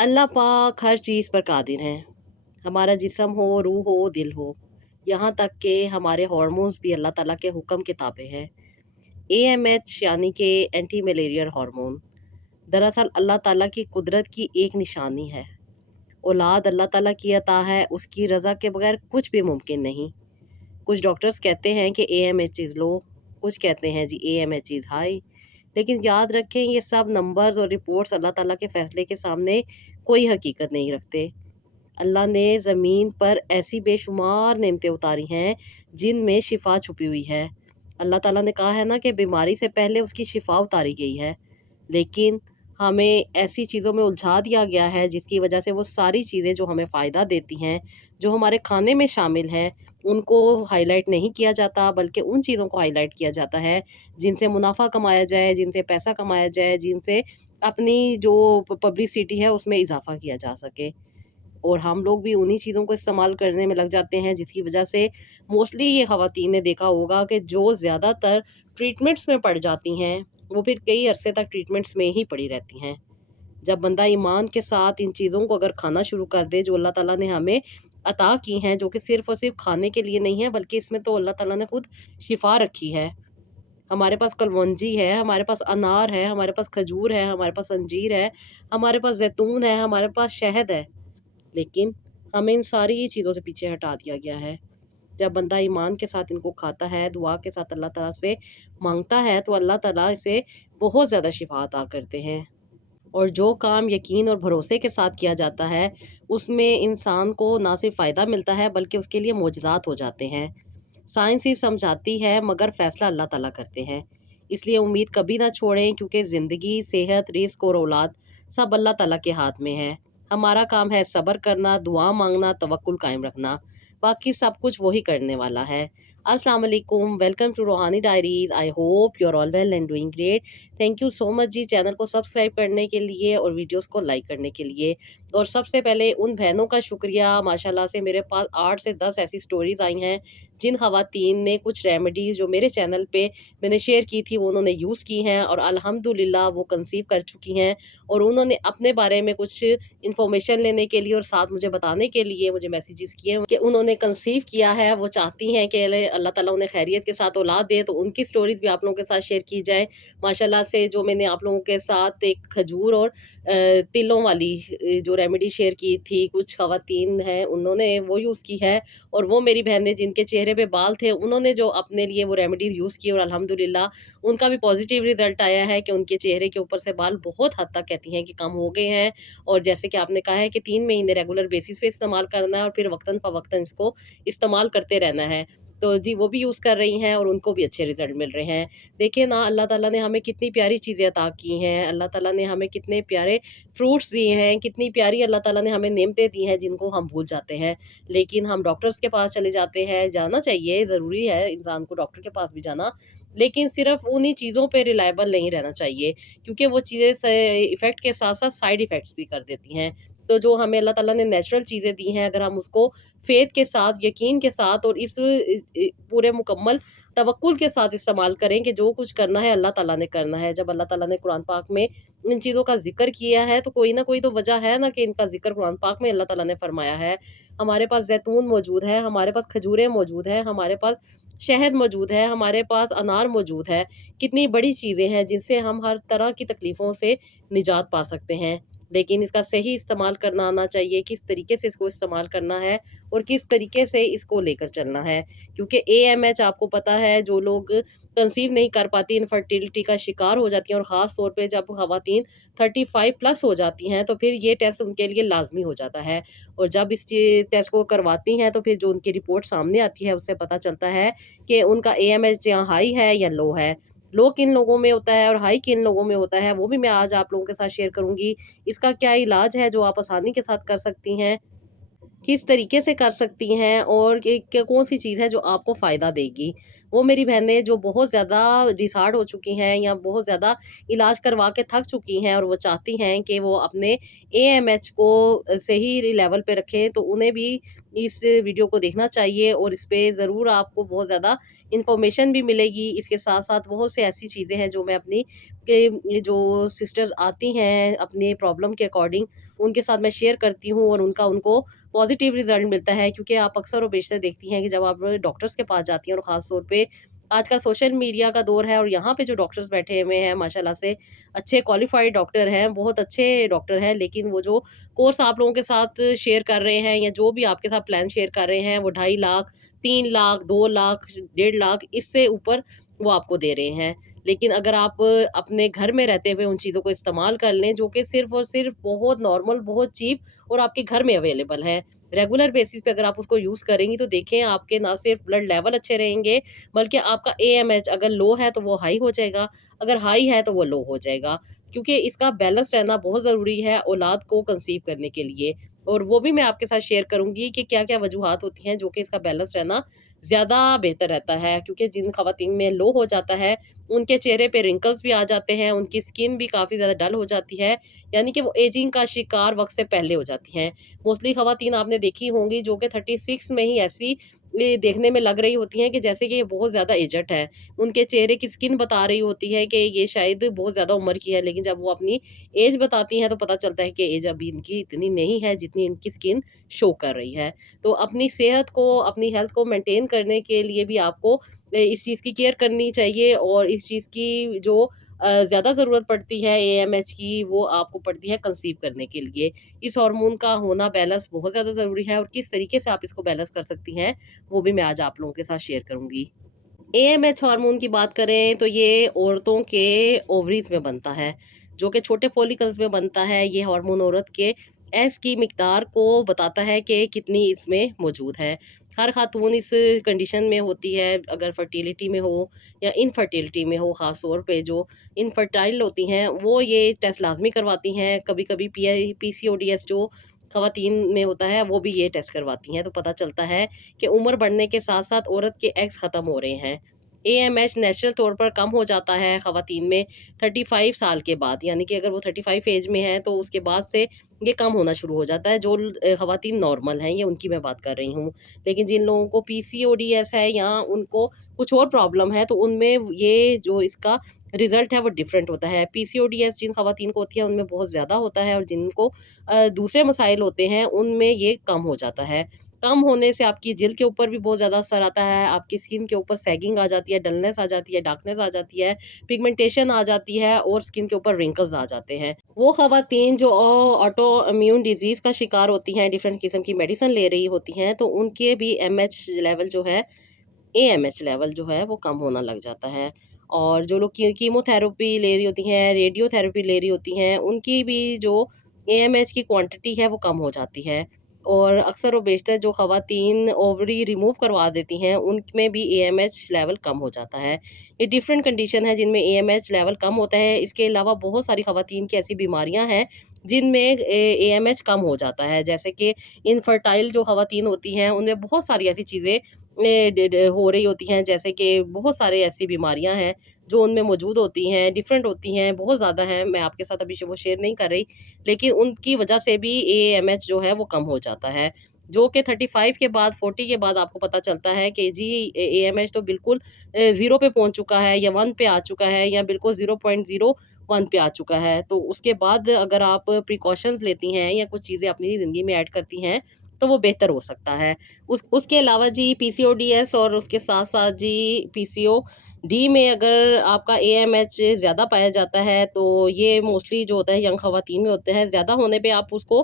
अल्लाह पाक हर चीज़ पर कादिर हैं। हमारा जिस्म हो, रूह हो, दिल हो, यहाँ तक कि हमारे हार्मोन्स भी अल्लाह ताला के हुक्म के ताबे हैं। AMH यानी कि एंटी मलेरियल हार्मोन दरअसल अल्लाह ताला की कुदरत की एक निशानी है। औलाद अल्लाह ताला की अता है, उसकी रज़ा के बगैर कुछ भी मुमकिन नहीं। कुछ डॉक्टर्स कहते हैं कि AMH इज़ लो, कुछ कहते हैं जी AMH इज़ हाई। लेकिन याद रखें ये सब नंबर्स और रिपोर्ट्स अल्लाह ताला के फ़ैसले के सामने कोई हकीकत नहीं रखते। अल्लाह ने ज़मीन पर ऐसी बेशुमार नेमतें उतारी हैं जिनमें शिफा छुपी हुई है। अल्लाह ताला ने कहा है ना कि बीमारी से पहले उसकी शिफा उतारी गई है। लेकिन हमें ऐसी चीज़ों में उलझा दिया गया है जिसकी वजह से वो सारी चीज़ें जो हमें फ़ायदा देती हैं, जो हमारे खाने में शामिल हैं, उनको हाइलाइट नहीं किया जाता, बल्कि उन चीज़ों को हाइलाइट किया जाता है जिनसे मुनाफ़ा कमाया जाए, जिनसे पैसा कमाया जाए, जिनसे अपनी जो पब्लिसिटी है उसमें इज़ाफ़ा किया जा सके। और हम लोग भी उन्हीं चीज़ों को इस्तेमाल करने में लग जाते हैं जिसकी वजह से मोस्टली ये ख़वातीन ने देखा होगा कि जो ज़्यादातर ट्रीटमेंट्स में पड़ जाती हैं, वो फिर कई अरसे तक ट्रीटमेंट्स में ही पड़ी रहती हैं। जब बंदा ईमान के साथ इन चीज़ों को अगर खाना शुरू कर दे जो अल्लाह ताला ने हमें अता की हैं, जो कि सिर्फ़ और सिर्फ़ खाने के लिए नहीं है, बल्कि इसमें तो अल्लाह ताला ने खुद शिफ़ा रखी है। हमारे पास कलवंजी है, हमारे पास अनार है, हमारे पास खजूर है, हमारे पास अंजीर है, हमारे पास ज़ैतून है, हमारे पास शहद है। लेकिन हमें इन सारी चीज़ों से पीछे हटा दिया गया है। जब बंदा ईमान के साथ इनको खाता है, दुआ के साथ अल्लाह ताला से माँगता है, तो अल्लाह ताला इसे बहुत ज़्यादा शिफ़ा अता करते हैं। और जो काम यकीन और भरोसे के साथ किया जाता है, उसमें इंसान को ना सिर्फ़ फ़ायदा मिलता है, बल्कि उसके लिए मोजज़ात हो जाते हैं। साइंस सिर्फ़ समझाती है, मगर फ़ैसला अल्लाह ताला करते हैं। इसलिए उम्मीद कभी ना छोड़ें, क्योंकि ज़िंदगी, सेहत, रिज़्क और औलाद सब अल्लाह ताला के हाथ में है। हमारा काम है सब्र करना, दुआ माँगना, तवक्कुल कायम रखना। बाकी सब कुछ वो ही करने वाला है। अस्सलाम वालेकुम, welcome to Ruhani diaries. I hope you are all well and doing great. Thank you so much जी चैनल को सब्सक्राइब करने के लिए और वीडियोज़ को लाइक करने के लिए। और सबसे पहले उन बहनों का शुक्रिया, माशाल्लाह से मेरे पास 8 से 10 ऐसी स्टोरीज़ आई हैं जिन ख़वातीन ने कुछ रेमेडीज़ जो मेरे चैनल पे मैंने शेयर की थी वो उन्होंने यूज़ की हैं और अल्हम्दुलिल्लाह वो कंसीव कर चुकी हैं। और उन्होंने अपने बारे में कुछ इन्फॉर्मेशन लेने के लिए और साथ मुझे बताने के लिए मुझे मैसेजेस किए हैं कि उन्होंने कंसीव किया है। वो चाहती हैं कि अल्लाह ताला उन्हें खैरियत के साथ औलाद दे, तो उनकी स्टोरीज़ भी आप लोगों के साथ शेयर की जाए। माशाल्लाह से जो मैंने आप लोगों के साथ एक खजूर और तिलों वाली जो रेमेडी शेयर की थी, कुछ ख़वातीन हैं उन्होंने वो यूज़ की है। और वो मेरी बहनें जिनके चेहरे पे बाल थे, उन्होंने जो अपने लिए वो रेमेडीज़ यूज़ की और अल्हम्दुलिल्लाह उनका भी पॉज़िटिव रिज़ल्ट आया है कि उनके चेहरे के ऊपर से बाल बहुत हद तक कहती हैं कि कम हो गए हैं। और जैसे कि आपने कहा है कि 3 महीने रेगुलर बेसिस पे इस्तेमाल करना है और फिर वक़्तन-फ़वक़्तन इसको इस्तेमाल करते रहना है। तो जी, वो भी यूज़ कर रही हैं और उनको भी अच्छे रिज़ल्ट मिल रहे हैं। देखिए ना, अल्लाह ताला ने हमें कितनी प्यारी चीज़ें अता की हैं, अल्लाह ताला ने हमें कितने प्यारे फ्रूट्स दिए हैं, कितनी प्यारी अल्लाह ताला ने हमें नेमतें दी हैं जिनको हम भूल जाते हैं। लेकिन हम डॉक्टर्स के पास चले जाते हैं, जाना चाहिए, ज़रूरी है इंसान को डॉक्टर के पास भी जाना, लेकिन सिर्फ़ उन्हीं चीज़ों पे रिलायबल नहीं रहना चाहिए, क्योंकि वो चीज़ें से इफ़ेक्ट के साथ-साथ साइड इफ़ेक्ट्स भी कर देती हैं। तो जो हमें अल्लाह ताला ने नेचुरल चीज़ें दी हैं, अगर हम उसको फ़ेथ के साथ, यकीन के साथ और इस पूरे मुकम्मल तवक्कुल के साथ इस्तेमाल करें कि जो कुछ करना है अल्लाह ताला ने करना है। जब अल्लाह ताला ने कुरान पाक में इन चीज़ों का ज़िक्र किया है, तो कोई ना कोई तो वजह है ना कि इनका ज़िक्र कुरान पाक में अल्लाह ताला ने फ़रमाया है। हमारे पास ज़ैतून मौजूद है, हमारे पास खजूरें मौजूद हैं, हमारे पास शहद मौजूद है, हमारे पास अनार मौजूद है। कितनी बड़ी चीज़ें हैं जिनसे हम हर तरह की तकलीफ़ों से निजात पा सकते हैं। लेकिन इसका सही इस्तेमाल करना आना चाहिए, किस तरीके से इसको इस्तेमाल करना है और किस तरीके से इसको लेकर चलना है। क्योंकि AMH आपको पता है, जो लोग कंसीव नहीं कर पाती, इनफर्टिलिटी का शिकार हो जाती हैं और ख़ास तौर पे जब ख़वातीन 35 प्लस हो जाती हैं, तो फिर ये टेस्ट उनके लिए लाज़मी हो जाता है। और जब इस टेस्ट को करवाती हैं, तो फिर जो उनकी रिपोर्ट सामने आती है, उससे पता चलता है कि उनका AMH या हाई है या लो है। लो किन लोगों में होता है और हाई किन लोगों में होता है, वो भी मैं आज आप लोगों के साथ शेयर करूँगी। इसका क्या इलाज है जो आप आसानी के साथ कर सकती हैं, किस तरीके से कर सकती हैं और कौन सी चीज़ है जो आपको फ़ायदा देगी। वो मेरी बहनें जो बहुत ज़्यादा डिसहार्ड हो चुकी हैं या बहुत ज़्यादा इलाज करवा के थक चुकी हैं और वो चाहती हैं कि वो अपने एएमएच को सही लेवल पे रखें, तो उन्हें भी इस वीडियो को देखना चाहिए और इस पे ज़रूर आपको बहुत ज़्यादा इन्फॉर्मेशन भी मिलेगी। इसके साथ-साथ बहुत सी ऐसी चीज़ें हैं जो मैं अपनी के ये जो सिस्टर्स आती हैं अपने प्रॉब्लम के अकॉर्डिंग, उनके साथ मैं शेयर करती हूँ और उनको पॉज़िटिव रिज़ल्ट मिलता है, क्योंकि आप अक्सर और बेशतर देखती हैं कि जब आप डॉक्टर्स के पास जाती हैं और ख़ास तौर पे आजकल सोशल मीडिया का दौर है और यहाँ पे जो डॉक्टर्स बैठे हुए हैं माशाल्लाह से अच्छे क्वालिफ़ाइड डॉक्टर हैं, बहुत अच्छे डॉक्टर हैं, लेकिन वो जो कोर्स आप लोगों के साथ शेयर कर रहे हैं या जो भी आपके साथ प्लान शेयर कर रहे हैं, वो 2.5 लाख, 3 लाख, 2 लाख, 1.5 लाख इससे ऊपर वो आपको दे रहे हैं। लेकिन अगर आप अपने घर में रहते हुए उन चीज़ों को इस्तेमाल कर लें, जो कि सिर्फ़ और सिर्फ़ बहुत नॉर्मल, बहुत चीप और आपके घर में अवेलेबल है। रेगुलर बेसिस पे अगर आप उसको यूज़ करेंगी तो देखें आपके ना सिर्फ़ ब्लड लेवल अच्छे रहेंगे, बल्कि आपका एएमएच अगर लो है तो वो हाई हो जाएगा, अगर हाई है तो वो लो हो जाएगा। क्योंकि इसका बैलेंस रहना बहुत ज़रूरी है औलाद को कंसीव करने के लिए। और वो भी मैं आपके साथ शेयर करूँगी कि क्या-क्या वजूहात होती हैं जो कि इसका बैलेंस रहना ज़्यादा बेहतर रहता है। क्योंकि जिन ख़वातीन में लो हो जाता है, उनके चेहरे पे रिंकल्स भी आ जाते हैं, उनकी स्किन भी काफ़ी ज़्यादा डल हो जाती है, यानी कि वो एजिंग का शिकार वक़्त से पहले हो जाती हैं। मोस्टली ख़वातीन आपने देखी होंगी जो कि 36 में ही ऐसी देखने में लग रही होती हैं कि जैसे कि ये बहुत ज़्यादा एजड हैं। उनके चेहरे की स्किन बता रही होती है कि ये शायद बहुत ज़्यादा उम्र की है, लेकिन जब वो अपनी एज बताती हैं तो पता चलता है कि एज अभी इनकी इतनी नहीं है जितनी इनकी स्किन शो कर रही है। तो अपनी सेहत को, अपनी हेल्थ को मेंटेन करने के लिए भी आपको इस चीज़ की केयर करनी चाहिए और इस चीज़ की जो ज़्यादा ज़रूरत पड़ती है एएमएच की, वो आपको पड़ती है कंसीव करने के लिए। इस हार्मोन का होना बैलेंस बहुत ज़्यादा ज़रूरी है और किस तरीके से आप इसको बैलेंस कर सकती हैं, वो भी मैं आज आप लोगों के साथ शेयर करूँगी। एएमएच हार्मोन की बात करें तो ये औरतों के ओवरीज़ में बनता है, जो कि छोटे फॉलिकल्स में बनता है। ये हार्मोन औरत के एग की मिकदार को बताता है कि कितनी इसमें मौजूद है। हर खातून इस कंडीशन में होती है, अगर फर्टिलिटी में हो या इनफर्टिलिटी में हो, ख़ास तौर पे जो इनफर्टाइल होती हैं, वो ये टेस्ट लाज़मी करवाती हैं। कभी-कभी पीसीओडीएस जो ख़वातीन में होता है, वो भी ये टेस्ट करवाती हैं, तो पता चलता है कि उम्र बढ़ने के साथ-साथ औरत के एग्स ख़त्म हो रहे हैं। एएमएच नेचुरल तौर पर कम हो जाता है ख़वातीन में 35 साल के बाद, यानी कि अगर वो 35 ऐज में हैं, तो उसके बाद से ये कम होना शुरू हो जाता है। जो ख़वातीन नॉर्मल हैं, ये उनकी मैं बात कर रही हूँ। लेकिन जिन लोगों को पीसीओडीएस है या उनको कुछ और प्रॉब्लम है, तो उनमें ये जो इसका रिज़ल्ट है, वो डिफ़रेंट होता है। पीसीओडीएस जिन ख़वातीन को होती है, उनमें बहुत ज़्यादा होता है और जिनको दूसरे मसाइल होते हैं, उनमें ये कम हो जाता है। कम होने से आपकी जिल्द के ऊपर भी बहुत ज़्यादा असर आता है, आपकी स्किन के ऊपर सैगिंग आ जाती है, डलनेस आ जाती है, डार्कनेस आ जाती है, पिगमेंटेशन आ जाती है और स्किन के ऊपर रिंकल्स आ जाते हैं। वो ख़वातीन जो ऑटो इम्यून डिज़ीज़ का शिकार होती हैं, डिफरेंट किस्म की मेडिसिन ले रही होती हैं, तो उनके भी एमएच लेवल जो है, एएमएच लेवल जो है वो कम होना लग जाता है। और जो लोग कीमोथेरेपी ले रही होती हैं, रेडियोथेरेपी ले रही होती हैं, उनकी भी जो एएमएच की क्वांटिटी है वो कम हो जाती है। और अक्सर व बेशतर जो ख़वातीन ओवरी रिमूव करवा देती हैं, उनमें भी एएमएच लेवल कम हो जाता है। ये डिफरेंट कंडीशन है जिनमें एएमएच लेवल कम होता है। इसके अलावा बहुत सारी ख़वातीन की ऐसी बीमारियाँ हैं जिनमें एएमएच कम हो जाता है। जैसे कि इनफर्टाइल जो ख़वातीन होती हैं, उनमें बहुत सारी ऐसी चीज़ें हो रही होती हैं, जैसे कि बहुत सारे ऐसी बीमारियां हैं जो उनमें मौजूद होती हैं, डिफरेंट होती हैं, बहुत ज़्यादा हैं। मैं आपके साथ अभी वो शेयर नहीं कर रही, लेकिन उनकी वजह से भी एएमएच जो है वो कम हो जाता है, जो कि 35 के बाद 40 के बाद आपको पता चलता है कि जी एएमएच तो बिल्कुल ज़ीरो पे पहुंच चुका है या 1 पे आ चुका है या बिल्कुल 0.01 पे आ चुका है। तो उसके बाद अगर आप प्रिकॉशंस लेती हैं या कुछ चीज़ें अपनी ज़िंदगी में ऐड करती हैं, तो वो बेहतर हो सकता है। उसके अलावा जी पीसीओडीएस और उसके साथ-साथ जी पीसीओडी में अगर आपका एएमएच ज़्यादा पाया जाता है, तो ये मोस्टली जो होता है यंग ख़वातीन में होते हैं। ज़्यादा होने पे आप उसको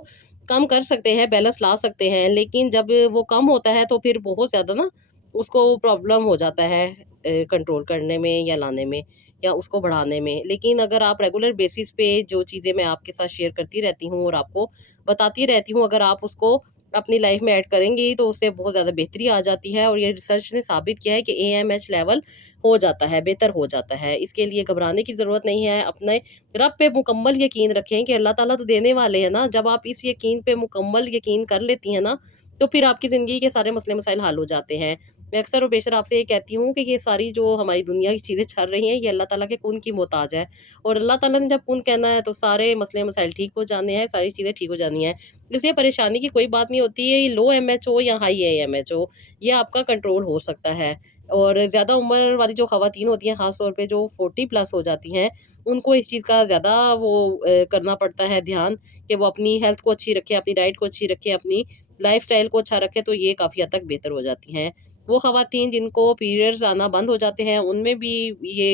कम कर सकते हैं, बैलेंस ला सकते हैं, लेकिन जब वो कम होता है तो फिर बहुत ज़्यादा ना उसको प्रॉब्लम हो जाता है कंट्रोल करने में या लाने में या उसको बढ़ाने में। लेकिन अगर आप रेगुलर बेसिस पे जो चीज़ें मैं आपके साथ शेयर करती रहती हूँ और आपको बताती रहती हूँ, अगर आप उसको अपनी लाइफ में ऐड करेंगी तो उससे बहुत ज़्यादा बेहतरी आ जाती है और ये रिसर्च ने साबित किया है कि एएमएच लेवल हो जाता है, बेहतर हो जाता है। इसके लिए घबराने की ज़रूरत नहीं है, अपने रब पे मुकम्मल यकीन रखें कि अल्लाह ताला तो देने वाले हैं ना। जब आप इस यकीन पे मुकम्मल यकीन कर लेती हैं ना, तो फिर आपकी ज़िंदगी के सारे मसले मसाइल हल हो जाते हैं। मैं अक्सर और बेशर आपसे ये कहती हूँ कि ये सारी जो हमारी दुनिया की चीज़ें चल रही हैं, ये अल्लाह ताला के कुन की मोहताज है, और अल्लाह ताला ने जब कुन कहना है तो सारे मसले मसाइल ठीक हो जाने हैं, सारी चीज़ें ठीक हो जानी हैं। इसलिए परेशानी की कोई बात नहीं होती है, ये लो एमएच हो या हाई एएमएच हो, ये आपका कंट्रोल हो सकता है। और ज़्यादा उम्र वाली जो ख़वातीन होती हैं, ख़ास तौर पे जो 40 प्लस हो जाती हैं, उनको इस चीज़ का ज़्यादा वो करना पड़ता है ध्यान, कि वो अपनी हेल्थ को अच्छी रखें, अपनी डाइट को अच्छी रखें, अपनी लाइफ़स्टाइल को अच्छा रखें, तो ये काफ़ी हद तक बेहतर हो जाती हैं। वो ख़वातीन जिनको पीरियड्स आना बंद हो जाते हैं, उनमें भी ये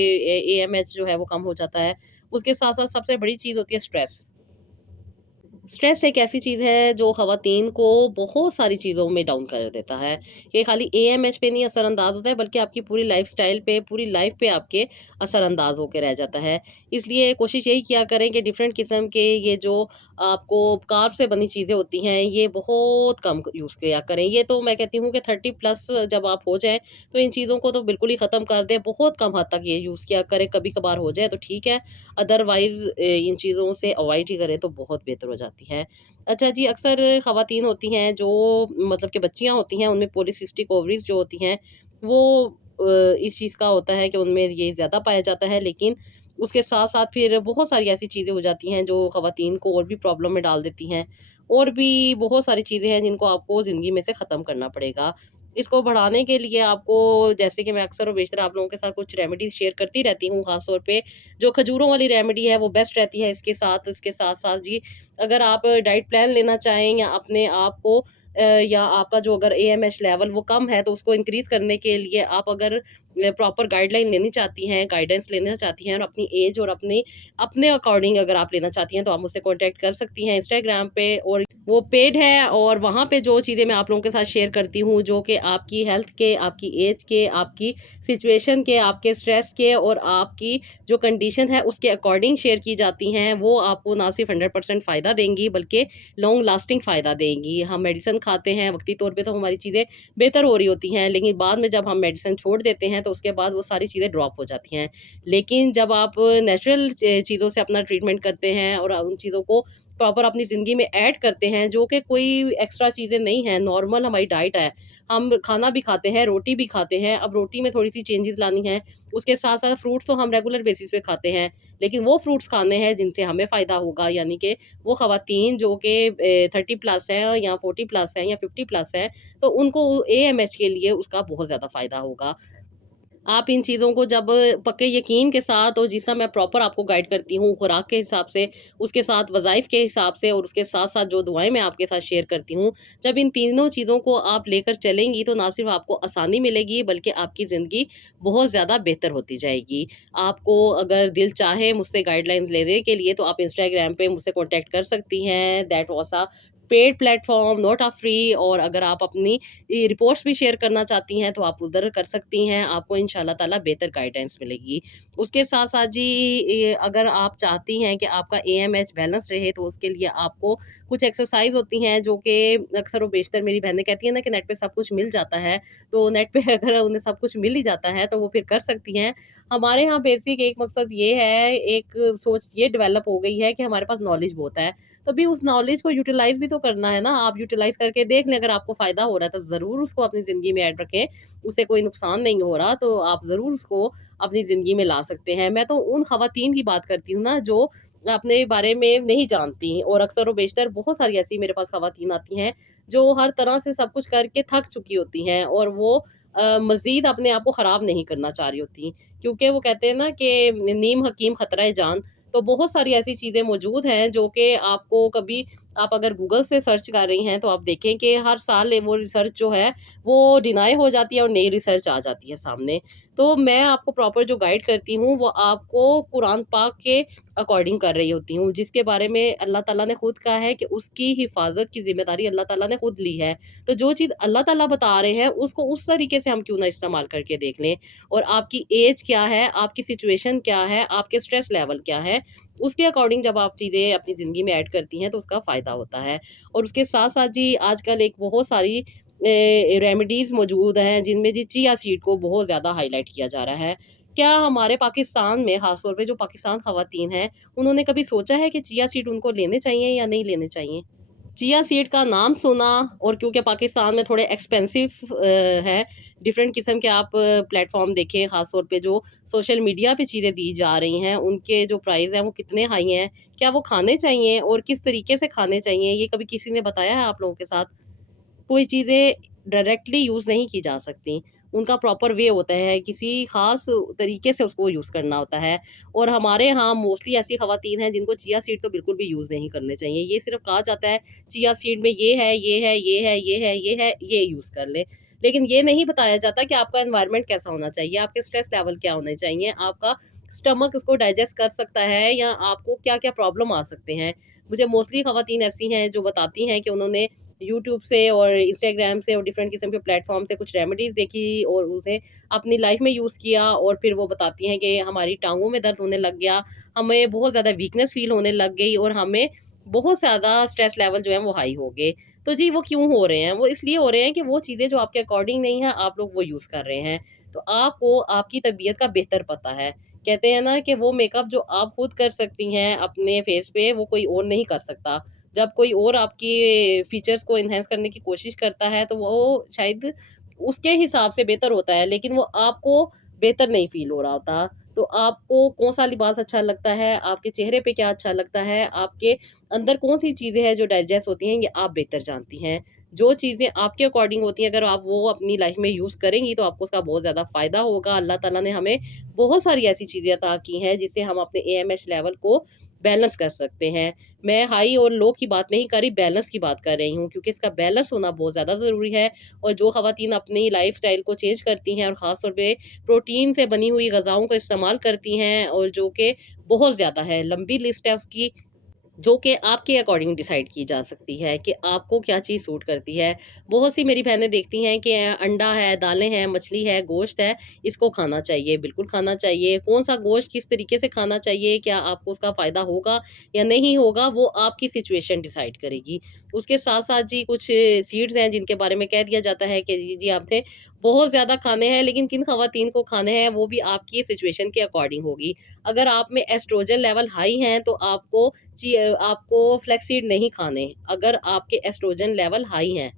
एएमएच जो है वो कम हो जाता है। उसके साथ-साथ सबसे बड़ी चीज़ होती है स्ट्रेस। स्ट्रेस एक ऐसी चीज़ है जो ख़वातीन को बहुत सारी चीज़ों में डाउन कर देता है। ये खाली एएमएच पे नहीं असरअंदाज़ होता है, बल्कि आपकी पूरी लाइफ़स्टाइल पे, पूरी लाइफ़ पे आपके असरअंदाज़ होके रह जाता है। इसलिए कोशिश यही किया करें कि डिफ़रेंट किस्म के ये जो आपको कार्ब से बनी चीज़ें होती हैं, ये बहुत कम यूज़ किया करें। ये तो मैं कहती हूँ कि 30 प्लस जब आप हो जाएँ, तो इन चीज़ों को तो बिल्कुल ही ख़त्म कर दें। बहुत कम हद तक ये यूज़ किया करें, कभी-कभार हो जाए तो ठीक है, अदरवाइज़ इन चीज़ों से अवॉइड ही करें तो बहुत बेहतर हो जाती है। अच्छा जी, अक्सर ख़वातीन होती हैं जो मतलब कि बच्चियाँ होती हैं, उनमें पॉलीसिस्टिक ओवरीज़ जो होती हैं, वो इस चीज़ का होता है कि उनमें ये ज़्यादा पाया जाता है, लेकिन उसके साथ-साथ फिर बहुत सारी ऐसी चीज़ें हो जाती हैं जो ख़वातीन को और भी प्रॉब्लम में डाल देती हैं। और भी बहुत सारी चीज़ें हैं जिनको आपको ज़िंदगी में से ख़त्म करना पड़ेगा। इसको बढ़ाने के लिए आपको, जैसे कि मैं अक्सर और बेशतर आप लोगों के साथ कुछ रेमेडीज़ शेयर करती रहती हूँ, ख़ास तौर पे जो खजूरों वाली रेमेडी है वो बेस्ट रहती है इसके साथ-साथ जी, अगर आप डाइट प्लान लेना चाहें या अपने आप को या आपका जो अगर एएमएच लेवल वो कम है तो उसको इंक्रीज़ करने के लिए आप अगर प्रॉपर गाइडलाइन लेनी चाहती हैं, गाइडेंस लेना चाहती हैं, और अपनी एज और अपनी अपने अकॉर्डिंग अगर आप लेना चाहती हैं, तो आप मुझसे कॉन्टैक्ट कर सकती हैं इंस्टाग्राम पे, और वो पेड है, और वहाँ पे जो चीज़ें मैं आप लोगों के साथ शेयर करती हूँ, जो कि आपकी हेल्थ के, आपकी एज के, आपकी सिचुएशन के, आपके स्ट्रेस के और आपकी जो कंडीशन है उसके अकॉर्डिंग शेयर की जाती हैं, वो आपको ना सिर्फ 100% फ़ायदा देंगी, बल्कि लॉन्ग लास्टिंग फ़ायदा देंगी। हम मेडिसिन खाते हैं, वक्ती तौर पे तो हमारी चीज़ें बेहतर हो रही होती हैं, लेकिन बाद में जब हम मेडिसिन छोड़ देते हैं तो उसके बाद वो सारी चीज़ें ड्रॉप हो जाती हैं। लेकिन जब आप नेचुरल चीज़ों से अपना ट्रीटमेंट करते हैं और उन चीज़ों को प्रॉपर अपनी ज़िंदगी में ऐड करते हैं, जो कि कोई एक्स्ट्रा चीज़ें नहीं हैं, नॉर्मल हमारी डाइट है। हम खाना भी खाते हैं, रोटी भी खाते हैं, अब रोटी में थोड़ी-सी चेंजेज़ लानी है, उसके साथ-साथ फ्रूट्स तो हम रेगुलर बेसिस पे खाते हैं, लेकिन वो फ्रूट्स खाने हैं जिनसे हमें फ़ायदा होगा, यानी कि वो ख़वातीन जो कि 30 प्लस हैं या 40 प्लस हैं या 50 प्लस हैं, तो उनको एएमएच के लिए उसका बहुत ज़्यादा फ़ायदा होगा। आप इन चीज़ों को जब पक्के यकीन के साथ, और जिस तरह मैं प्रॉपर आपको गाइड करती हूँ खुराक के हिसाब से, उसके साथ वज़ाइफ़ के हिसाब से, और उसके साथ-साथ जो दुआएँ मैं आपके साथ शेयर करती हूँ, जब इन तीनों चीज़ों को आप लेकर चलेंगी तो ना सिर्फ़ आपको आसानी मिलेगी, बल्कि आपकी ज़िंदगी बहुत ज़्यादा बेहतर होती जाएगी। आपको अगर दिल चाहे मुझसे गाइडलाइंस लेने के लिए, तो आप इंस्टाग्राम पे मुझसे कॉन्टैक्ट कर सकती हैं। That was a paid platform, not a free. और अगर आप अपनी रिपोर्ट्स भी शेयर करना चाहती हैं तो आप उधर कर सकती हैं, आपको इंशाल्लाह ताला बेहतर गाइडेंस मिलेगी। उसके साथ-साथ जी, अगर आप चाहती हैं कि आपका एएमएच बैलेंस रहे, तो उसके लिए आपको कुछ एक्सरसाइज़ होती हैं जो कि अक्सर व बेशतर मेरी बहनें कहती हैं ना कि नेट पे सब कुछ मिल जाता है, तो नेट पे अगर उन्हें सब कुछ मिल ही जाता है तो वो फिर कर सकती हैं। हमारे यहाँ बेसिक एक मकसद ये है, एक सोच ये डेवलप हो गई है कि हमारे पास नॉलेज बहुत है, तभी उस नॉलेज को यूटिलाइज़ भी तो करना है ना। आप यूटिलाइज़ करके देख लें, अगर आपको फ़ायदा हो रहा है तो ज़रूर उसको अपनी ज़िंदगी में ऐड रखें। उससे कोई नुकसान नहीं हो रहा तो आप ज़रूर उसको अपनी ज़िंदगी में ला सकते हैं। मैं तो उन ख़वातीन की बात करती हूँ ना जो अपने बारे में नहीं जानती, और अक्सर व बेशतर बहुत सारी ऐसी मेरे पास ख़वातीन आती हैं जो हर तरह से सब कुछ करके थक चुकी होती हैं, और वो मज़ीद अपने आप को ख़राब नहीं करना चाह रही होती। क्योंकि वो कहते हैं ना कि नीम हकीम ख़तरा ए जान। तो बहुत सारी ऐसी चीज़ें मौजूद हैं जो कि आपको कभी, आप अगर गूगल से सर्च कर रही हैं तो आप देखें कि हर साल वो रिसर्च जो है वो डिनाई हो जाती है और नई रिसर्च आ जाती है सामने। तो मैं आपको प्रॉपर जो गाइड करती हूँ वो आपको कुरान पाक के अकॉर्डिंग कर रही होती हूँ, जिसके बारे में अल्लाह ताला ने खुद कहा है कि उसकी हिफाज़त की ज़िम्मेदारी अल्लाह ताला ने खुद ली है। तो जो चीज़ अल्लाह ताला बता रहे हैं उसको उस तरीके से हम क्यों ना इस्तेमाल करके देख लें। और आपकी एज क्या है, आपकी सिचुएशन क्या है, आपके स्ट्रेस लेवल क्या है, उसके अकॉर्डिंग जब आप चीज़ें अपनी ज़िंदगी में ऐड करती हैं तो उसका फ़ायदा होता है। और उसके साथ-साथ जी, आजकल एक बहुत सारी रेमेडीज़ मौजूद हैं जिनमें जी चिया सीड को बहुत ज़्यादा हाइलाइट किया जा रहा है। क्या हमारे पाकिस्तान में ख़ास तौर पे जो पाकिस्तान ख़वातीन हैं, उन्होंने कभी सोचा है कि चिया सीड उनको लेने चाहिए या नहीं लेने चाहिए? चिया सीड का नाम सुना, और क्योंकि पाकिस्तान में थोड़े एक्सपेंसिव हैं, डिफरेंट किस्म के आप प्लेटफॉर्म देखें, ख़ास तौर पे जो सोशल मीडिया पे चीज़ें दी जा रही हैं उनके जो प्राइस हैं वो कितने हाई हैं, क्या वो खाने चाहिए और किस तरीके से खाने चाहिए, ये कभी किसी ने बताया है आप लोगों के साथ? कोई चीज़ें डायरेक्टली यूज़ नहीं की जा सकती। उनका प्रॉपर वे होता है, किसी ख़ास तरीके से उसको यूज़ करना होता है। और हमारे यहाँ मोस्टली ऐसी ख़वातीन हैं जिनको चिया सीड तो बिल्कुल भी यूज़ नहीं करने चाहिए। ये सिर्फ़ कहा जाता है चिया सीड में ये है, ये है, ये है, ये है, ये है, ये यूज़ कर लें। लेकिन ये नहीं बताया जाता कि आपका एनवायरनमेंट कैसा होना चाहिए, आपके स्ट्रेस लेवल क्या होने चाहिए, आपका स्टमक उसको डाइजेस्ट कर सकता है या आपको क्या-क्या प्रॉब्लम आ सकते हैं। मुझे मोस्टली ख़वातीन ऐसी हैं जो बताती हैं कि उन्होंने यूट्यूब से और इंस्टाग्राम से और डिफरेंट किस्म के प्लेटफॉर्म से कुछ रेमेडीज़ देखी और उसे अपनी लाइफ में यूज़ किया, और फिर वो बताती हैं कि हमारी टाँगों में दर्द होने लग गया, हमें बहुत ज़्यादा वीकनेस फ़ील होने लग गई और हमें बहुत ज़्यादा स्ट्रेस लेवल जो है वो हाई हो गए। तो जी वो क्यों हो रहे हैं? वो इसलिए हो रहे हैं कि वो चीज़ें जो आपके अकॉर्डिंग नहीं है, आप लोग वो यूज़ कर रहे हैं। तो आपको आपकी तबीयत का बेहतर पता है। कहते हैं ना कि वो मेकअप जो आप खुद कर सकती हैं अपने फेस पे, वो कोई और नहीं कर सकता। जब कोई और आपकी फीचर्स को एनहांस करने की कोशिश करता है तो वो शायद उसके हिसाब से बेहतर होता है, लेकिन वो आपको बेहतर नहीं फ़ील हो रहा होता। तो आपको कौन-सा लिबास अच्छा लगता है, आपके चेहरे पे क्या अच्छा लगता है, आपके अंदर कौन-सी चीज़ें हैं जो डाइजेस्ट होती हैं, ये आप बेहतर जानती हैं। जो चीज़ें आपके अकॉर्डिंग होती हैं, अगर आप वो अपनी लाइफ़ में यूज़ करेंगी तो आपको उसका बहुत ज़्यादा फ़ायदा होगा। अल्लाह ताला ने हमें बहुत सारी ऐसी चीज़ें अता की हैं जिससे हम अपने एएमएच लेवल को बैलेंस कर सकते हैं। मैं हाई और लो की बात नहीं कर रही, बैलेंस की बात कर रही हूँ, क्योंकि इसका बैलेंस होना बहुत ज़्यादा ज़रूरी है। और जो ख़वातीन अपनी लाइफ़स्टाइल को चेंज करती हैं और ख़ास तौर पे प्रोटीन से बनी हुई ग़िज़ाओं का इस्तेमाल करती हैं, और जो कि बहुत ज़्यादा है, लंबी लिस्ट है उसकी, जो कि आपके अकॉर्डिंग डिसाइड की जा सकती है कि आपको क्या चीज़ सूट करती है। बहुत सी मेरी बहनें देखती हैं कि अंडा है, दालें हैं, मछली है, गोश्त है, इसको खाना चाहिए, बिल्कुल खाना चाहिए। कौन-सा गोश्त किस तरीके से खाना चाहिए, क्या आपको उसका फ़ायदा होगा या नहीं होगा, वो आपकी सिचुएशन डिसाइड करेगी। उसके साथ-साथ जी कुछ सीड्स हैं जिनके बारे में कह दिया जाता है कि जी, जी आपने बहुत ज़्यादा खाने हैं, लेकिन किन ख़वातीन को खाने हैं वो भी आपकी सिचुएशन के अकॉर्डिंग होगी। अगर आप में एस्ट्रोजन लेवल हाई हैं तो आपको फ्लैक्ससीड नहीं खाने, अगर आपके एस्ट्रोजन लेवल हाई हैं,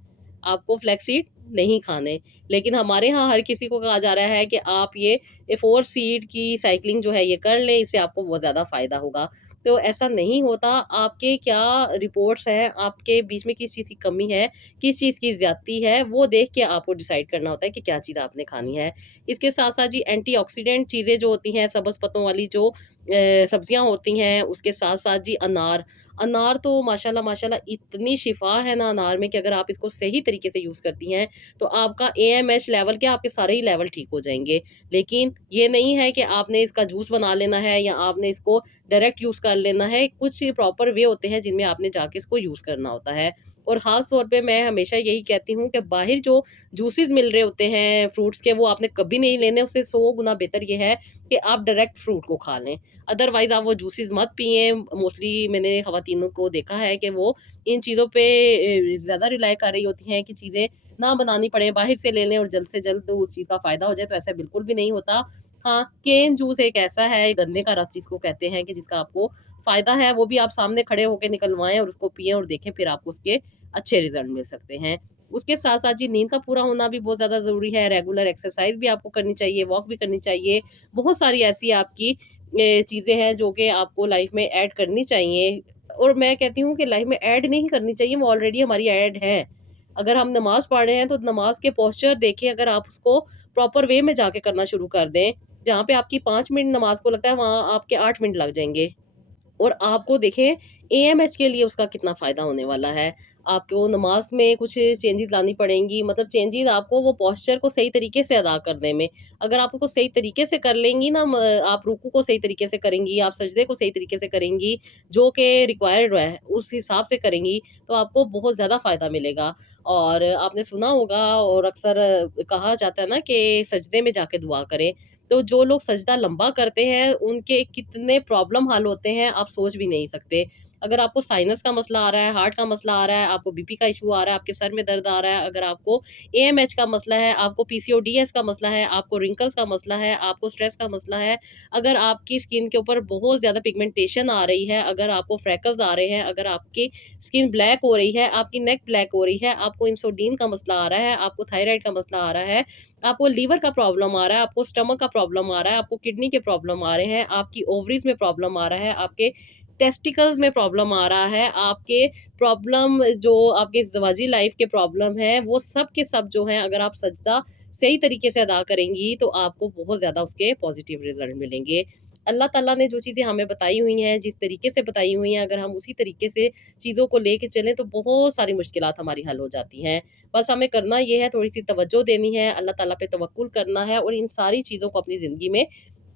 आपको फ्लैक्ससीड नहीं खाने। लेकिन हमारे यहाँ हर किसी को कहा जा रहा है कि आप ये ए4 सीड की साइक्लिंग जो है ये कर लें, इससे आपको बहुत ज़्यादा फ़ायदा होगा। तो ऐसा नहीं होता, आपके क्या रिपोर्ट्स हैं, आपके बीच में किस चीज़ की कमी है, किस चीज़ की ज़्यादती है, वो देख के आपको डिसाइड करना होता है कि क्या चीज़ आपने खानी है। इसके साथ-साथ जी एंटीऑक्सीडेंट चीज़ें जो होती हैं, सब्ज़ पत्तों वाली जो सब्जियाँ होती हैं, उसके साथ-साथ जी अनार। अनार तो माशाल्लाह माशाल्लाह इतनी शिफ़ा है ना अनार में कि अगर आप इसको सही तरीके से यूज़ करती हैं, तो आपका एएमएच लेवल क्या, आपके सारे ही लेवल ठीक हो जाएँगे। लेकिन ये नहीं है कि आपने इसका जूस बना लेना है या आपने इसको डायरेक्ट यूज़ कर लेना है। कुछ प्रॉपर वे होते हैं जिनमें आपने जाके इसको यूज़ करना होता है। और ख़ास तौर पे मैं हमेशा यही कहती हूँ कि बाहर जो जूसेस मिल रहे होते हैं फ्रूट्स के, वो आपने कभी नहीं लेने, उससे 100 गुना बेहतर ये है कि आप डायरेक्ट फ्रूट को खा लें। अदरवाइज़ आप वो जूसेस मत पिएँ। मोस्टली मैंने ख़वातीनों को देखा है कि वो इन चीज़ों पे ज़्यादा रिलाय कर रही होती हैं कि चीज़ें ना बनानी पड़े, बाहर से ले लें और जल्द से जल्द उस चीज़ का फ़ायदा हो जाए, तो ऐसा बिल्कुल भी नहीं होता। हाँ, केन जूस एक ऐसा है, गन्ने का रस जिसको कहते हैं, कि जिसका आपको फ़ायदा है, वो भी आप सामने खड़े होके निकलवाएँ और उसको पिएँ और देखें, फिर आपको उसके अच्छे रिज़ल्ट मिल सकते हैं। उसके साथ-साथ जी नींद का पूरा होना भी बहुत ज़्यादा ज़रूरी है, रेगुलर एक्सरसाइज़ भी आपको करनी चाहिए, वॉक भी करनी चाहिए। बहुत सारी ऐसी आपकी चीज़ें हैं जो कि आपको लाइफ़ में ऐड करनी चाहिए, और मैं कहती हूँ कि लाइफ़ में ऐड नहीं करनी चाहिए, वो ऑलरेडी हमारी ऐड है। अगर हम नमाज़ पढ़ रहे हैं तो नमाज़ के पोस्चर देखें, अगर आप उसको प्रॉपर वे में जाके करना शुरू कर दें, जहाँ पे आपकी 5 मिनट नमाज़ को लगता है, वहाँ आपके 8 मिनट लग जाएँगे। और आपको देखें एएमएच के लिए उसका कितना फ़ायदा होने वाला है। आपको नमाज़ में कुछ चेंजेज़ लानी पड़ेंगी, मतलब चेंजेज़ आपको वो पोस्चर को सही तरीके से अदा करने में। अगर आप उसको सही तरीके से कर लेंगी ना, आप रुकू को सही तरीके से करेंगी, आप सजदे को सही तरीके से करेंगी, जो कि रिक्वायर्ड है, उस हिसाब से करेंगी, तो आपको बहुत ज़्यादा फ़ायदा मिलेगा। और आपने सुना होगा और अक्सर कहा जाता है ना कि सजदे में जाके दुआ करें। तो जो लोग सजदा लंबा करते हैं, उनके कितने प्रॉब्लम हल होते हैं, आप सोच भी नहीं सकते। अगर आपको साइनस का मसला आ रहा है, हार्ट का मसला आ रहा है, आपको बीपी का इश्यू आ रहा है, आपके सर में दर्द आ रहा है, अगर आपको एएमएच का मसला है, आपको पीसीओडीएस का मसला है, आपको रिंकल्स का मसला है, आपको स्ट्रेस का मसला है, अगर आपकी स्किन के ऊपर बहुत ज़्यादा पिगमेंटेशन आ रही है, अगर आपको फ्रैकल्स आ रहे हैं, अगर आपकी स्किन ब्लैक हो रही है, आपकी नेक ब्लैक हो रही है, आपको इंसुलिन का मसला आ रहा है, आपको थायराइड का मसला आ रहा है, आपको लीवर का प्रॉब्लम आ रहा है, आपको स्टमक का प्रॉब्लम आ रहा है, आपको किडनी के प्रॉब्लम आ रहे हैं, आपकी ओवरीज में प्रॉब्लम आ रहा है, आपके टेस्टिकल्स में प्रॉब्लम आ रहा है, आपके प्रॉब्लम जो आपके ज़वाजी लाइफ के प्रॉब्लम है, वो सब के सब जो हैं, अगर आप सजदा सही तरीके से अदा करेंगी तो आपको बहुत ज़्यादा उसके पॉजिटिव रिजल्ट मिलेंगे। अल्लाह ताला ने जो चीज़ें हमें बताई हुई हैं, जिस तरीके से बताई हुई हैं, अगर हम उसी तरीके से चीज़ों को लेके चलें तो बहुत सारी मुश्किलात हमारी हल हो जाती हैं। बस हमें करना ये है, थोड़ी-सी तवज्जो देनी है, अल्लाह ताला पे तवक्कुल करना है और इन सारी चीज़ों को अपनी ज़िंदगी में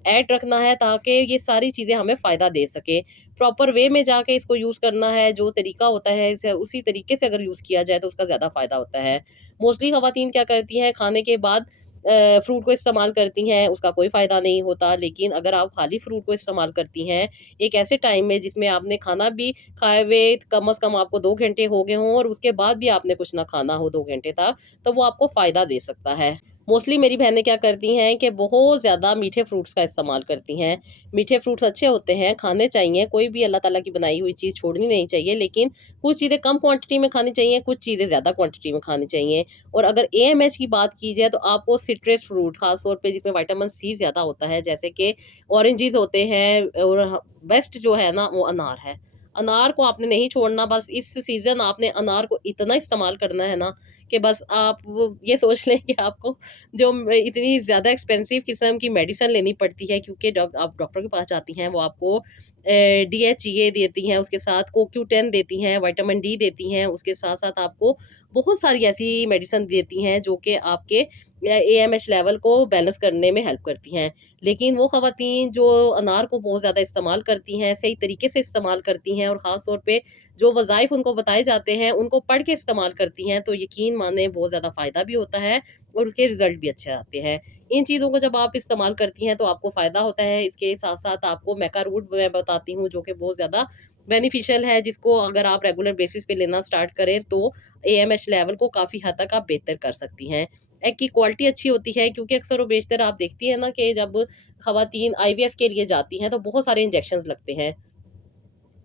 ऐड रखना है ताकि ये सारी चीज़ें हमें फ़ायदा दे सकें। प्रॉपर वे में जाके इसको यूज़ करना है, जो तरीका होता है इसे उसी तरीके से अगर यूज़ किया जाए तो उसका ज़्यादा फ़ायदा होता है। मोस्टली ख़वातीन क्या करती हैं, खाने के बाद फ्रूट को इस्तेमाल करती हैं, उसका कोई फ़ायदा नहीं होता। लेकिन अगर आप खाली फ्रूट को इस्तेमाल करती हैं, एक ऐसे टाइम में जिसमें आपने खाना भी खाए हुए कम से कम आपको 2 घंटे हो गए हों और उसके बाद भी आपने कुछ ना खाना हो 2 घंटे तक, तो वो आपको फ़ायदा दे सकता है। मोस्टली मेरी बहनें क्या करती हैं कि बहुत ज़्यादा मीठे फ्रूट्स का इस्तेमाल करती हैं। मीठे फ्रूट्स अच्छे होते हैं, खाने चाहिए, कोई भी अल्लाह ताला की बनाई हुई चीज़ छोड़नी नहीं चाहिए, लेकिन कुछ चीज़ें कम क्वांटिटी में खानी चाहिए, कुछ चीज़ें ज़्यादा क्वांटिटी में खानी चाहिए। और अगर एएमएच की बात की जाए तो आपको सिट्रस फ्रूट ख़ास तौर पे जिसमें विटामिन सी ज़्यादा होता है, जैसे कि ऑरेंजेस होते हैं और बेस्ट जो है ना वो अनार है। अनार को आपने नहीं छोड़ना, बस इस सीज़न आपने अनार को इतना इस्तेमाल करना है ना कि बस आप वो ये सोच लें कि आपको जो इतनी ज़्यादा एक्सपेंसिव किस्म की मेडिसिन लेनी पड़ती है, क्योंकि आप डॉक्टर के पास जाती हैं, वो आपको डीएचईए देती हैं, उसके साथ CoQ10 देती हैं, विटामिन डी देती हैं, उसके साथ-साथ आपको बहुत सारी ऐसी मेडिसिन देती हैं जो कि आपके एएमएच लेवल को बैलेंस करने में हेल्प करती हैं। लेकिन वो ख़वातीन जो अनार को बहुत ज़्यादा इस्तेमाल करती हैं, सही तरीके से इस्तेमाल करती हैं और ख़ास तौर पे जो वज़ाइफ़ उनको बताए जाते हैं, उनको पढ़ के इस्तेमाल करती हैं, तो यकीन मानें बहुत ज़्यादा फ़ायदा भी होता है और उसके रिज़ल्ट भी अच्छे आते हैं। इन चीज़ों को जब आप इस्तेमाल करती हैं तो आपको फ़ायदा होता है। इसके साथ-साथ आपको मैका रूट मैं बताती हूँ जो कि बहुत ज़्यादा बेनिफिशियल है, जिसको अगर आप रेगुलर बेसिस पे लेना स्टार्ट करें तो एएमएच लेवल को काफ़ी हद तक आप बेहतर कर सकती हैं। एग की क्वालिटी अच्छी होती है, क्योंकि अक्सर व बेशतर आप देखती हैं ना कि जब ख़वातीन आईवीएफ के लिए जाती हैं तो बहुत सारे इंजेक्शंस लगते हैं,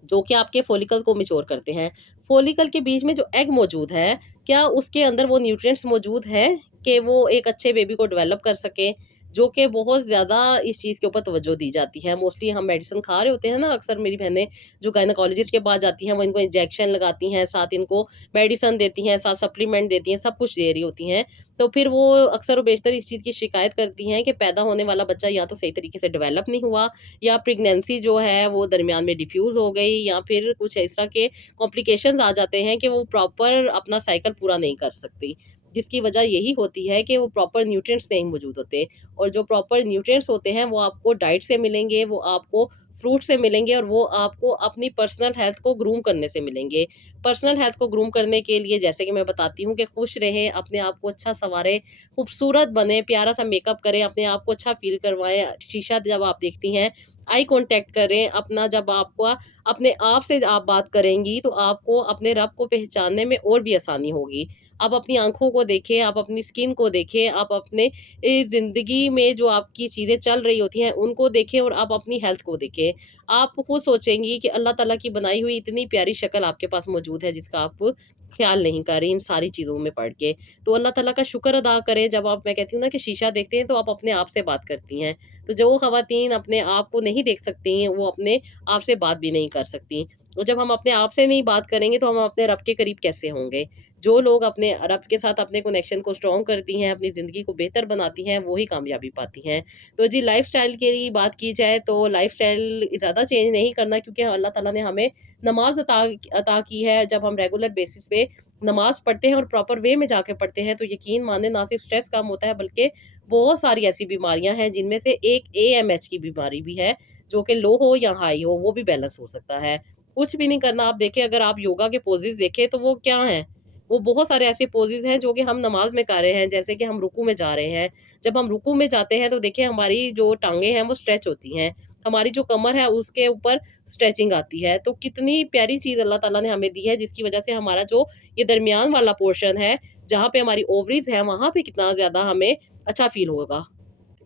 जो कि आपके फॉलिकल्स को मैच्योर करते हैं। फॉलिकल के बीच में जो एग मौजूद है, क्या उसके अंदर वो न्यूट्रिएंट्स मौजूद हैं कि वो एक अच्छे बेबी को डेवलप कर सके? जो कि बहुत ज़्यादा इस चीज़ के ऊपर तवज्जो दी जाती है। मोस्टली हम मेडिसिन खा रहे होते हैं ना, अक्सर मेरी बहनें जो गायनेकोलॉजिस्ट के पास जाती हैं, वो इनको इंजेक्शन लगाती हैं, साथ इनको मेडिसिन देती हैं, साथ सप्लीमेंट देती हैं, सब कुछ दे रही होती हैं। तो फिर वो अक्सर व बेशतर इस चीज़ की शिकायत करती हैं कि पैदा होने वाला बच्चा या तो सही तरीके से डेवलप नहीं हुआ, या प्रेगनेंसी जो है वो दरमियान में डिफ्यूज़ हो गई, या फिर कुछ इस तरह के कॉम्प्लिकेशंस आ जाते हैं कि वो प्रॉपर अपना साइकिल पूरा नहीं कर सकती। जिसकी वजह यही होती है कि वो प्रॉपर न्यूट्रिएंट्स नहीं मौजूद होते, और जो प्रॉपर न्यूट्रिएंट्स होते हैं वो आपको डाइट से मिलेंगे, वो आपको फ्रूट से मिलेंगे और वो आपको अपनी पर्सनल हेल्थ को ग्रूम करने से मिलेंगे। पर्सनल हेल्थ को ग्रूम करने के लिए जैसे कि मैं बताती हूँ कि खुश रहें, अपने आप को अच्छा सँवारें, खूबसूरत बनें, प्यारा-सा मेकअप करें, अपने आप को अच्छा फ़ील करवाएँ। शीशा जब आप देखती हैं, आई कॉन्टैक्ट करें अपना, जब आपको अपने आप से आप बात करेंगी, तो आपको अपने रब को पहचानने में और भी आसानी होगी। आप अपनी आँखों को देखें, आप अपनी स्किन को देखें, आप अपने ज़िंदगी में जो आपकी चीज़ें चल रही होती हैं, उनको देखें और आप अपनी हेल्थ को देखें। आप खुद सोचेंगी कि अल्लाह ताला की बनाई हुई इतनी प्यारी शक्ल आपके पास मौजूद है, जिसका आप ख़्याल नहीं कर रही इन सारी चीज़ों में पड़ के। तो अल्लाह ताला का शुक्र अदा करें, जब आप मैं कहती हूँ ना कि शीशा देखते हैं, तो आप अपने आप से बात करती हैं। तो जो ख़वातीन अपने आप को नहीं देख सकती हैं, वो अपने आप से बात भी नहीं कर सकती। और जब हम अपने आप से नहीं बात करेंगे, तो हम अपने रब के करीब कैसे होंगे? जो लोग अपने रब के साथ अपने कनेक्शन को स्ट्रॉन्ग करती हैं, अपनी ज़िंदगी को बेहतर बनाती हैं, वो ही कामयाबी पाती हैं। तो जी, लाइफ़स्टाइल की बात की जाए तो लाइफ़स्टाइल ज़्यादा चेंज नहीं करना, क्योंकि अल्लाह ताला ने हमें नमाज़ अता अता की है। जब हम रेगुलर बेसिस पे नमाज़ पढ़ते हैं और प्रॉपर वे में जाके पढ़ते हैं, तो यकीन मानें ना सिर्फ़ स्ट्रेस कम होता है, बल्कि बहुत सारी ऐसी बीमारियाँ हैं जिनमें से एक एएमएच की बीमारी भी है, जो कि लो हो या हाई हो, वो भी बैलेंस हो सकता है। कुछ भी नहीं करना, आप देखें, अगर आप योगा के पोज़ेज़ देखें तो वो क्या हैं? वो बहुत सारे ऐसे पोज़ेज़ हैं जो कि हम नमाज़ में कर रहे हैं, जैसे कि हम रुकू में जा रहे हैं। जब हम रुकू में जाते हैं तो देखिए हमारी जो टाँगें हैं वो स्ट्रेच होती हैं। हमारी जो कमर है उसके ऊपर स्ट्रेचिंग आती है। तो कितनी प्यारी चीज़ अल्लाह ताला ने हमें दी है, जिसकी वज़ह से हमारा जो ये दरमियान वाला पोर्शन है, जहाँ पे हमारी ओवरीज़ है, वहाँ पे कितना ज़्यादा हमें अच्छा फ़ील होगा।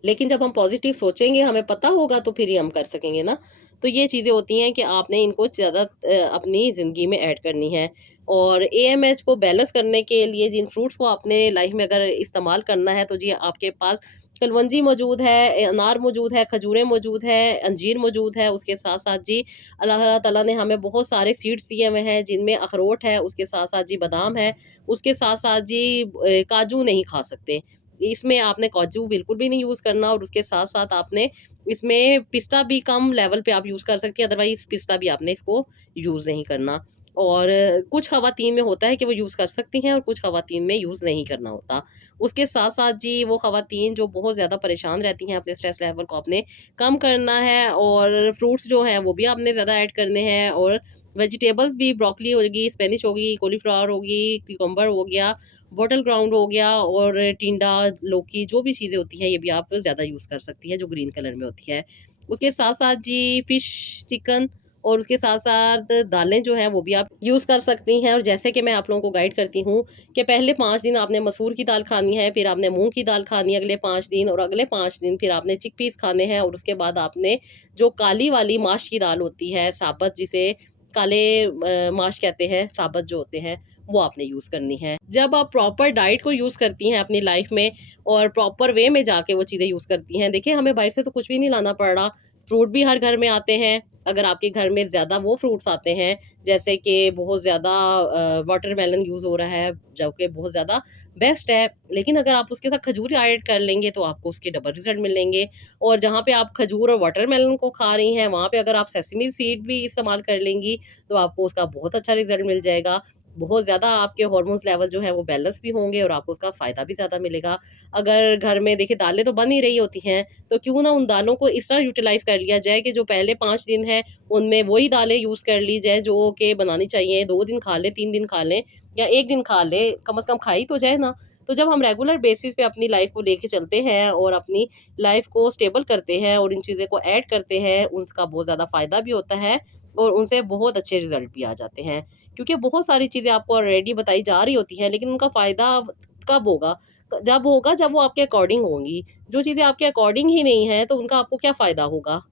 लेकिन जब हम पॉज़िटिव सोचेंगे, हमें पता होगा, तो फिर ही हम कर सकेंगे ना। तो ये चीज़ें होती हैं कि आपने इनको ज़्यादा अपनी ज़िंदगी में ऐड करनी है। और एएमएच को बैलेंस करने के लिए जिन फ्रूट्स को आपने लाइफ़ में अगर इस्तेमाल करना है, तो जी आपके पास कलवंजी मौजूद है, अनार मौजूद है, खजूरें मौजूद है, अंजीर मौजूद है। उसके साथ-साथ जी अल्लाह ताला ने हमें बहुत सारे सीड्स दिए हुए हैं, जिनमें अखरोट है, उसके साथ-साथ जी बादाम है, उसके साथ-साथ जी काजू नहीं खा सकते। इसमें आपने काजू बिल्कुल भी नहीं यूज़ करना, और उसके साथ-साथ आपने इसमें पिस्ता भी कम लेवल पे आप यूज़ कर सकती हैं, अदरवाइज़ पिस्ता भी आपने इसको यूज़ नहीं करना। और कुछ ख़वातीन में होता है कि वो यूज़ कर सकती हैं, और कुछ ख़वातीन में यूज़ नहीं करना होता। उसके साथ-साथ जी वो ख़वातीन जो बहुत ज़्यादा परेशान रहती हैं, अपने स्ट्रेस लेवल को आपने कम करना है, और फ्रूट्स जो हैं वो भी आपने ज़्यादा ऐड करने हैं, और वेजिटेबल्स भी ब्रोकली होगी, स्पेनिश होगी, कॉलीफ्लावर होगी, क्यूकम्बर हो गया, बॉटल ग्राउंड हो गया, और टिंडा, लौकी, जो भी चीज़ें होती हैं ये भी आप ज़्यादा यूज़ कर सकती हैं, जो ग्रीन कलर में होती है। उसके साथ-साथ जी फिश, चिकन, और उसके साथ-साथ दालें जो हैं वो भी आप यूज़ कर सकती हैं। और जैसे कि मैं आप लोगों को गाइड करती हूँ कि पहले 5 दिन आपने मसूर की दाल खानी है, फिर आपने मूँग की दाल खानी है अगले 5 दिन, और अगले 5 दिन फिर आपने चिकपीस खाने हैं, और उसके बाद आपने जो काली वाली माश की दाल होती है, साबत, जिसे काले माश कहते हैं, साबत जो होते हैं, वो आपने यूज़ करनी है। जब आप प्रॉपर डाइट को यूज़ करती हैं अपनी लाइफ़ में, और प्रॉपर वे में जाके वो चीज़ें यूज़ करती हैं, देखिए हमें बाहर से तो कुछ भी नहीं लाना पड़ रहा, फ्रूट भी हर घर में आते हैं। अगर आपके घर में ज़्यादा वो फ्रूट्स आते हैं, जैसे कि बहुत ज़्यादा वाटरमेलन यूज़ हो रहा है, जो कि बहुत ज़्यादा बेस्ट है, लेकिन अगर आप उसके साथ खजूर ऐड कर लेंगे, तो आपको उसके डबल रिज़ल्ट मिलेंगे। और जहाँ पे आप खजूर और वाटरमेलन को खा रही हैं, वहाँ पे अगर आप सेसमी सीड भी इस्तेमाल कर लेंगी, तो आपको उसका बहुत अच्छा रिज़ल्ट मिल जाएगा। बहुत ज़्यादा आपके हार्मोन्स लेवल जो है वो बैलेंस भी होंगे, और आपको उसका फ़ायदा भी ज़्यादा मिलेगा। अगर घर में देखिए दालें तो बन ही रही होती हैं, तो क्यों ना उन दालों को इस तरह यूटिलाइज़ कर लिया जाए कि जो पहले 5 दिन हैं, उनमें वही दालें यूज़ कर ली जाए जो कि बनानी चाहिए। 2 दिन खा लें, 3 दिन खा लें, या 1 दिन खा लें, कम से कम खाई तो जाए ना। तो जब हम रेगुलर बेसिस पे अपनी लाइफ़ को लेके चलते हैं, और अपनी लाइफ़ को स्टेबल करते हैं, और इन चीज़ों को ऐड करते हैं, उसका बहुत ज़्यादा फ़ायदा भी होता है, और उनसे बहुत अच्छे रिज़ल्ट भी आ जाते हैं। क्योंकि बहुत सारी चीज़ें आपको ऑलरेडी बताई जा रही होती हैं, लेकिन उनका फ़ायदा कब होगा? जब होगा, जब वो आपके अकॉर्डिंग होंगी। जो चीज़ें आपके अकॉर्डिंग ही नहीं हैं, तो उनका आपको क्या फ़ायदा होगा?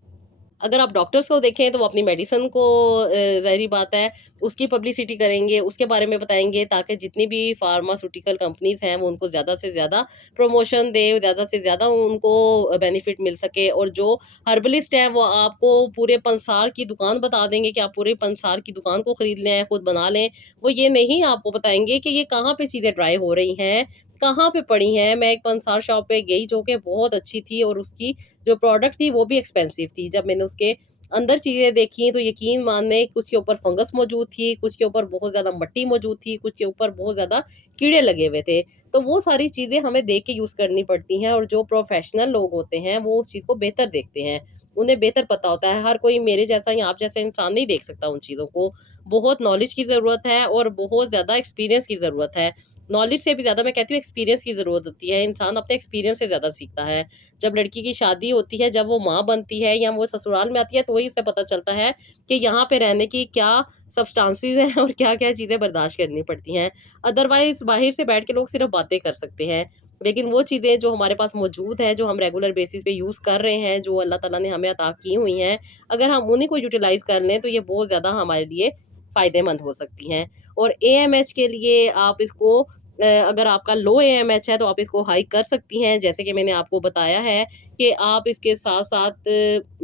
अगर आप डॉक्टर्स को देखें, तो वो अपनी मेडिसिन को ज़ाहिर-सी बात है, उसकी पब्लिसिटी करेंगे, उसके बारे में बताएँगे, ताकि जितनी भी फार्मास्यूटिकल कंपनीज़ हैं, वो उनको ज़्यादा से ज़्यादा प्रमोशन दें, ज़्यादा से ज़्यादा उनको बेनिफिट मिल सके। और जो हर्बलिस्ट हैं, वो आपको पूरे पंसार की दुकान बता देंगे कि आप पूरे पंसार की दुकान को खरीद लें, खुद बना लें। वो ये नहीं आपको बताएँगे कि ये कहाँ पे चीज़ें ड्राई हो रही हैं, कहाँ पे पड़ी हैं। मैं एक पंसार शॉप पे गई, जो कि बहुत अच्छी थी, और उसकी जो प्रोडक्ट थी वो भी एक्सपेंसिव थी। जब मैंने उसके अंदर चीज़ें देखी, तो यकीन मानिए, कुछ के ऊपर फंगस मौजूद थी, कुछ के ऊपर बहुत ज़्यादा मट्टी मौजूद थी, कुछ के ऊपर बहुत ज़्यादा कीड़े लगे हुए थे। तो वो सारी चीज़ें हमें देख के यूज़ करनी पड़ती हैं, और जो प्रोफ़ेशनल लोग होते हैं, वो उस चीज़ को बेहतर देखते हैं। उन्हें बेहतर पता होता है, हर कोई मेरे जैसा या आप जैसा इंसान नहीं देख सकता उन चीज़ों को। बहुत नॉलेज की ज़रूरत है, और बहुत ज़्यादा एक्सपीरियंस की ज़रूरत है। नॉलेज से भी ज़्यादा मैं कहती हूँ एक्सपीरियंस की ज़रूरत होती है, इंसान अपने एक्सपीरियंस से ज़्यादा सीखता है। जब लड़की की शादी होती है, जब वो माँ बनती है, या वो ससुराल में आती है, तो वही उसे पता चलता है कि यहाँ पे रहने की क्या सब्सटेंसेस हैं, और क्या-क्या चीज़ें बर्दाश्त करनी पड़ती हैं। अदरवाइज़ बाहर से बैठ के लोग सिर्फ़ बातें कर सकते हैं, लेकिन वो चीज़ें जो हमारे पास मौजूद हैं, जो हम रेगुलर बेसिस पे यूज़ कर रहे हैं, जो अल्लाह ताला ने हमें अता की हुई हैं, अगर हम उन्हीं को यूटिलाइज़ कर लें, तो ये बहुत ज़्यादा हमारे लिए फ़ायदेमंद हो सकती हैं। और एएमएच के लिए आप इसको अगर आपका लो एएमएच है, तो आप इसको हाई कर सकती हैं। जैसे कि मैंने आपको बताया है कि आप इसके साथ-साथ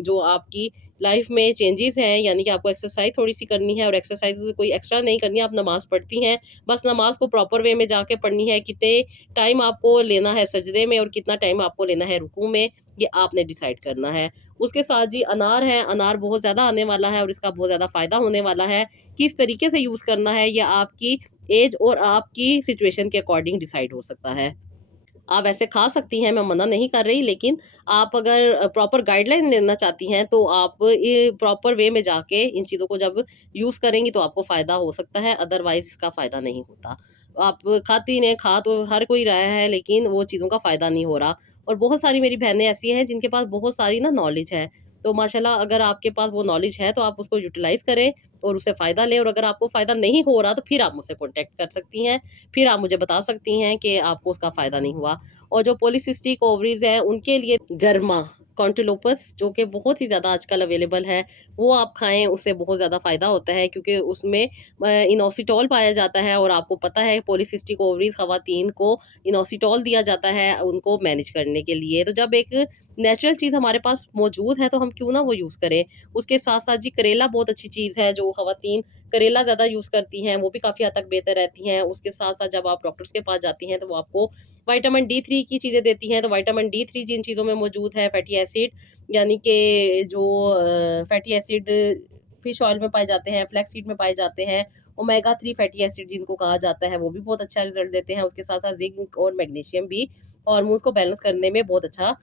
जो आपकी लाइफ़ में चेंजेज़ हैं, यानी कि आपको एक्सरसाइज़ थोड़ी-सी करनी है, और एक्सरसाइज़ कोई एक्स्ट्रा नहीं करनी है, आप नमाज़ पढ़ती हैं, बस नमाज़ को प्रॉपर वे में जाके पढ़नी है। कितने टाइम आपको लेना है सजदे में, और कितना टाइम आपको लेना है रुकू में, ये आपने डिसाइड करना है। उसके साथ जी अनार है, अनार बहुत ज़्यादा आने वाला है, और इसका बहुत ज़्यादा फ़ायदा होने वाला है। किस तरीके से यूज़ करना है, ये आपकी एज और आपकी सिचुएशन के अकॉर्डिंग डिसाइड हो सकता है। आप ऐसे खा सकती हैं, मैं मना नहीं कर रही, लेकिन आप अगर प्रॉपर गाइडलाइन लेना चाहती हैं, तो आप ये प्रॉपर वे में जाके इन चीज़ों को जब यूज़ करेंगी, तो आपको फ़ायदा हो सकता है, अदरवाइज़ इसका फ़ायदा नहीं होता। आप खाती रहें, खा तो हर कोई रहा है, लेकिन वो चीज़ों का फ़ायदा नहीं हो रहा। और बहुत सारी मेरी बहनें ऐसी हैं, जिनके पास बहुत सारी ना नॉलेज है, तो माशाल्लाह अगर आपके पास वो नॉलेज है तो आप उसको यूटिलाइज़ करें और उससे फ़ायदा लें, और अगर आपको फ़ायदा नहीं हो रहा तो फिर आप मुझसे कॉन्टैक्ट कर सकती हैं। फिर आप मुझे बता सकती हैं कि आपको उसका फ़ायदा नहीं हुआ। और जो पॉलीसिस्टिक ओवरीज़ हैं उनके लिए गर्मा कॉन्टिलोपस, जो कि बहुत ही ज़्यादा आजकल अवेलेबल है, वो आप खाएँ, उससे बहुत ज़्यादा फ़ायदा होता है, क्योंकि उसमें इनोसिटॉल पाया जाता है, और आपको पता है पॉलीसिस्टिक ओवरीज़ ख़वातीन को इनोसिटॉल दिया जाता है उनको मैनेज करने के लिए। तो जब एक नेचुरल चीज़ हमारे पास मौजूद है तो हम क्यों ना वो यूज़ करें। उसके साथ-साथ जी करेला बहुत अच्छी चीज़ है, जो ख़वातीन करेला ज़्यादा यूज़ करती हैं, वो भी काफ़ी हद तक बेहतर रहती हैं। उसके साथ-साथ जब आप डॉक्टर्स के पास जाती हैं तो वो आपको विटामिन डी 3 की चीज़ें देती हैं। तो विटामिन डी 3 जिन चीज़ों में मौजूद है, फैटी एसिड, यानी कि जो फैटी एसिड फिश ऑयल में पाए जाते हैं, फ्लैक्स सीड में पाए जाते हैं, ओमेगा 3 फैटी एसिड जिनको कहा जाता है, वो भी बहुत अच्छा रिज़ल्ट देते हैं। उसके साथ-साथ ज़िंक और मैग्नीशियम भी हार्मोन्स को बैलेंस करने में बहुत अच्छा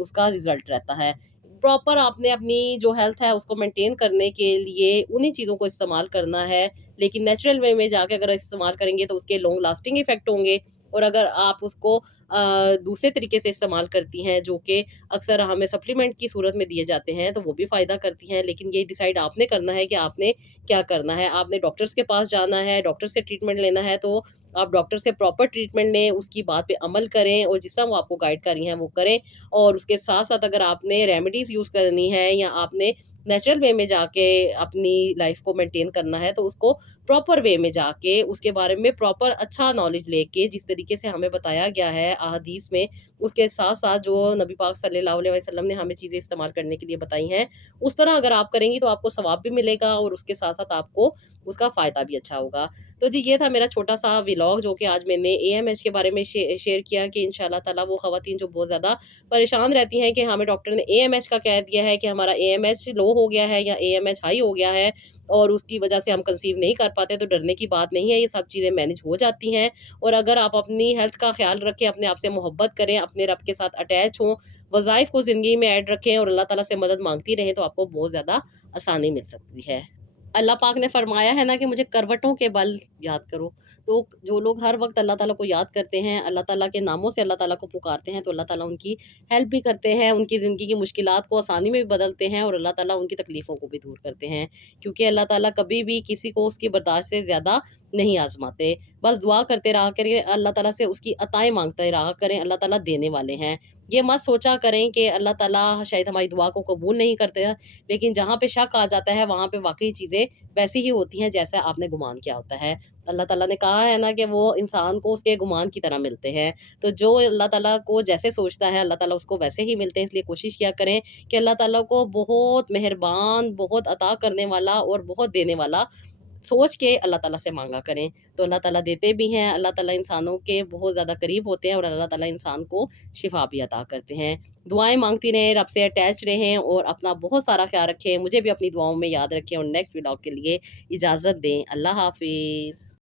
उसका रिज़ल्ट रहता है। प्रॉपर आपने अपनी जो हेल्थ है उसको मेंटेन करने के लिए उन्हीं चीज़ों को इस्तेमाल करना है, लेकिन नेचुरल वे में जाके अगर इस्तेमाल करेंगे तो उसके लॉन्ग लास्टिंग इफ़ेक्ट होंगे। और अगर आप उसको दूसरे तरीके से इस्तेमाल करती हैं, जो कि अक्सर हमें सप्लीमेंट की सूरत में दिए जाते हैं, तो वो भी फ़ायदा करती हैं। लेकिन ये डिसाइड आपने करना है कि आपने क्या करना है। आपने डॉक्टर्स के पास जाना है, डॉक्टर से ट्रीटमेंट लेना है, तो आप डॉक्टर से प्रॉपर ट्रीटमेंट लें, उसकी बात पे अमल करें और जिस तरह वो आपको गाइड कर रही हैं वो करें। और उसके साथ-साथ अगर आपने रेमेडीज़ यूज़ करनी है या आपने नेचुरल वे में जाके अपनी लाइफ़ को मेंटेन करना है, तो उसको प्रॉपर वे में जाके उसके बारे में प्रॉपर अच्छा नॉलेज लेके, जिस तरीके से हमें बताया गया है अहादीस में, उसके साथ-साथ जो नबी पाक सल्लल्लाहु अलैहि वसल्लम ने हमें चीज़ें इस्तेमाल करने के लिए बताई हैं, उस तरह अगर आप करेंगी तो आपको सवाब भी मिलेगा और उसके साथ-साथ आपको उसका फ़ायदा भी अच्छा होगा। तो जी, ये था मेरा छोटा-सा व्लॉग, जो कि आज मैंने एएमएच के बारे में शेयर किया कि इंशाअल्लाह ताला वो ख़वातीन जो बहुत ज़्यादा परेशान रहती हैं कि हमें डॉक्टर ने एएमएच का कह दिया है कि हमारा एएमएच लो हो गया है या एएमएच हाई हो गया है और उसकी वजह से हम कंसीव नहीं कर पाते, तो डरने की बात नहीं है, ये सब चीज़ें मैनेज हो जाती हैं। और अगर आप अपनी हेल्थ का ख़्याल रखें, अपने आप से मोहब्बत करें, अपने रब के साथ अटैच हों, वज़ाइफ को ज़िंदगी में ऐड रखें और अल्लाह ताला से मदद माँगती रहें, तो आपको बहुत ज़्यादा आसानी मिल सकती है। अल्लाह पाक ने फ़रमाया है ना कि मुझे करवटों के बल याद करो। तो जो लोग हर वक़्त अल्लाह ताला को याद करते हैं, अल्लाह ताला के नामों से अल्लाह ताला को पुकारते हैं, तो अल्लाह ताला उनकी हेल्प भी करते हैं, उनकी ज़िंदगी की मुश्किलात को आसानी में भी बदलते हैं और अल्लाह ताला उनकी तकलीफ़ों को भी दूर करते हैं। क्योंकि अल्लाह ताला कभी भी किसी को उसकी बर्दाश्त से ज़्यादा नहीं आज़माते। बस दुआ करते रहा करें, अल्लाह ताला से उसकी अताएँ माँगते रहा करें, अल्लाह ताला देने वाले हैं। ये मत सोचा करें कि अल्लाह ताला शायद हमारी दुआ को कबूल नहीं करते हैं, लेकिन जहाँ पे शक आ जाता है, वहाँ पे वाक़ई चीज़ें वैसी ही होती हैं जैसा आपने गुमान किया होता है। अल्लाह ताला ने कहा है ना कि वो इंसान को उसके गुमान की तरह मिलते हैं। तो जो अल्लाह ताला को जैसे सोचता है, अल्लाह ताला उसको वैसे ही मिलते हैं। इसलिए कोशिश किया करें कि अल्लाह ताला को बहुत मेहरबान, बहुत अता करने वाला और बहुत देने वाला सोच के अल्लाह ताला से माँगा करें। तो अल्लाह ताला देते भी हैं, अल्लाह ताला इंसानों के बहुत ज़्यादा करीब होते हैं और अल्लाह ताला इंसान को शिफ़ा भी अता करते हैं। दुआएँ माँगती रहें, रब से अटैच रहें और अपना बहुत सारा ख़्याल रखें। मुझे भी अपनी दुआओं में याद रखें और नेक्स्ट व्लॉग के लिए इजाज़त दें। अल्लाह हाफ़िज़।